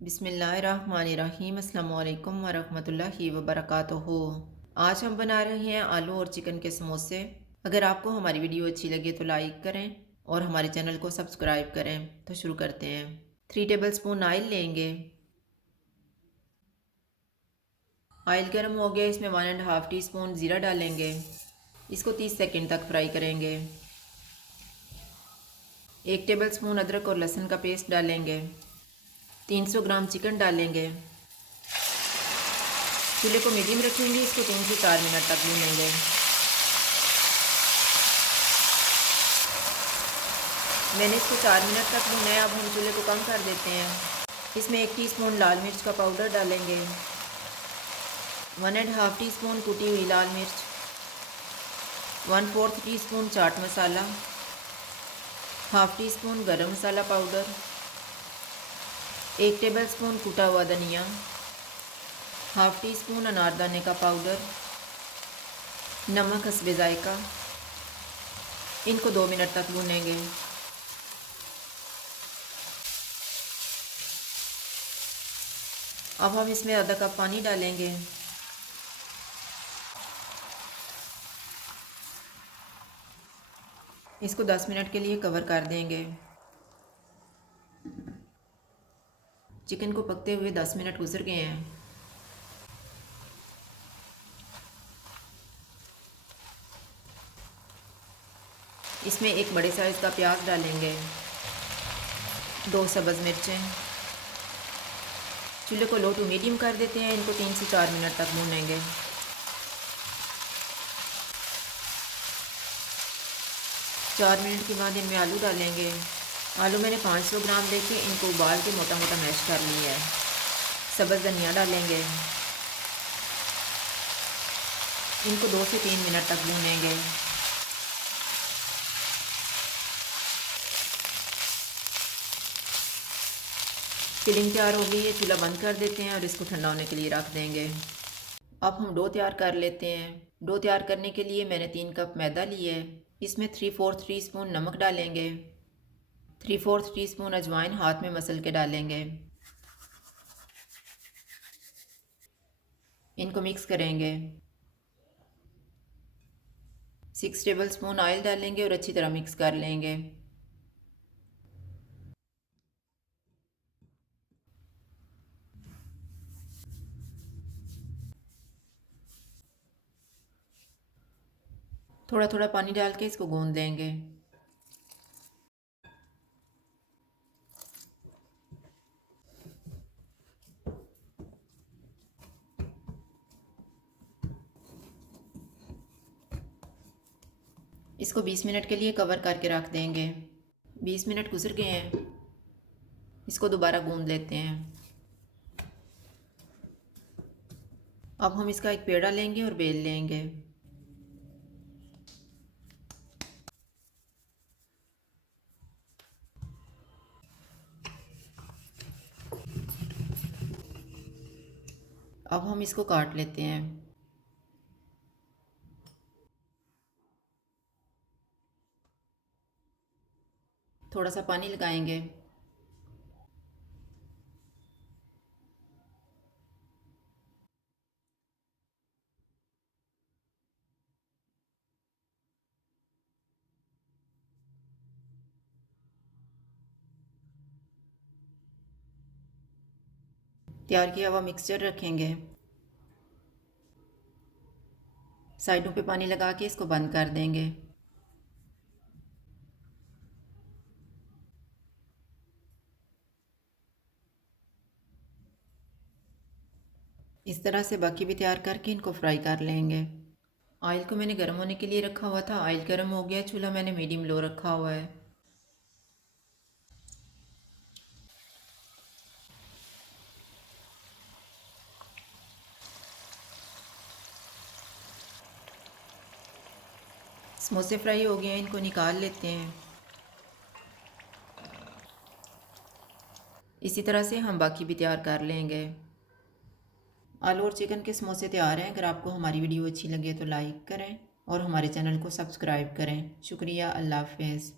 बिस्मिल्लाहिर्रहमानिर्रहीम। अस्सलाम वालेकुम वरहमतुल्लाहि वबरकातुहू। आज हम बना रहे हैं आलू और चिकन के समोसे। अगर आपको हमारी वीडियो अच्छी लगे तो लाइक करें और हमारे चैनल को सब्सक्राइब करें। तो शुरू करते हैं। 3 टेबलस्पून ऑयल लेंगे। ऑयल गर्म हो गया, इसमें 1.5 टीस्पून ज़ीरा डालेंगे। इसको 30 सेकंड तक फ्राई करेंगे। 1 टेबलस्पून अदरक और लहसुन का पेस्ट डालेंगे। 300 ग्राम चिकन डालेंगे। चूल्हे को मीडियम रखेंगे। इसको 3 से 4 मिनट तक भूनेंगे। मैंने इसको 4 मिनट तक भूना है। अब हम चूल्हे को कम कर देते हैं। इसमें 1 टीस्पून लाल मिर्च का पाउडर डालेंगे। 1.5 टीस्पून कुटी हुई लाल मिर्च, 1/4 teaspoon chaat masala, half tea spoon गरम मसाला पाउडर, 1 टेबलस्पून कूटा हुआ धनिया, हाफ टी स्पून अनारदाने का पाउडर, नमक हस्बे जायका। इनको 2 मिनट तक भूनेंगे। अब हम इसमें आधा कप पानी डालेंगे। इसको 10 मिनट के लिए कवर कर देंगे। चिकन को पकते हुए 10 मिनट गुजर गए हैं। इसमें 1 बड़े साइज़ का प्याज डालेंगे, 2 सब्ज़ मिर्चें। चूल्हे को लो टू मीडियम कर देते हैं। इनको 3 से 4 मिनट तक भूनेंगे। 4 मिनट के बाद इनमें आलू डालेंगे। आलू मैंने 500 ग्राम लेके इनको उबाल के मोटा मोटा मैश कर लिया है। सब्ज़ धनिया डालेंगे। इनको 2 से 3 मिनट तक भूनेंगे। फिलिंग तैयार हो गई है। चूल्हा बंद कर देते हैं और इसको ठंडा होने के लिए रख देंगे। अब हम डो तैयार कर लेते हैं। डो तैयार करने के लिए मैंने 3 कप मैदा लिया है। इसमें 3/4 टीस्पून नमक डालेंगे। 3/4 टीस्पून अजवाइन हाथ में मसल के डालेंगे। इनको मिक्स करेंगे। 6 टेबलस्पून ऑयल डालेंगे और अच्छी तरह मिक्स कर लेंगे। थोड़ा थोड़ा पानी डाल के इसको गूंद देंगे। इसको 20 मिनट के लिए कवर करके रख देंगे। 20 मिनट गुजर गए हैं। इसको दोबारा गूंद लेते हैं। अब हम इसका एक पेड़ा लेंगे और बेल लेंगे। अब हम इसको काट लेते हैं। थोड़ा सा पानी लगाएंगे। तैयार किया हुआ मिक्सचर रखेंगे। साइडों पे पानी लगा के इसको बंद कर देंगे। इस तरह से बाकी भी तैयार करके इनको फ्राई कर लेंगे। ऑयल को मैंने गर्म होने के लिए रखा हुआ था। ऑयल गर्म हो गया। चूल्हा मैंने मीडियम लो रखा हुआ है। समोसे फ्राई हो गए हैं। इनको निकाल लेते हैं। इसी तरह से हम बाकी भी तैयार कर लेंगे। आलू और चिकन के समोसे तैयार हैं। अगर आपको हमारी वीडियो अच्छी लगे तो लाइक करें और हमारे चैनल को सब्सक्राइब करें। शुक्रिया। अल्लाह हाफ़िज़।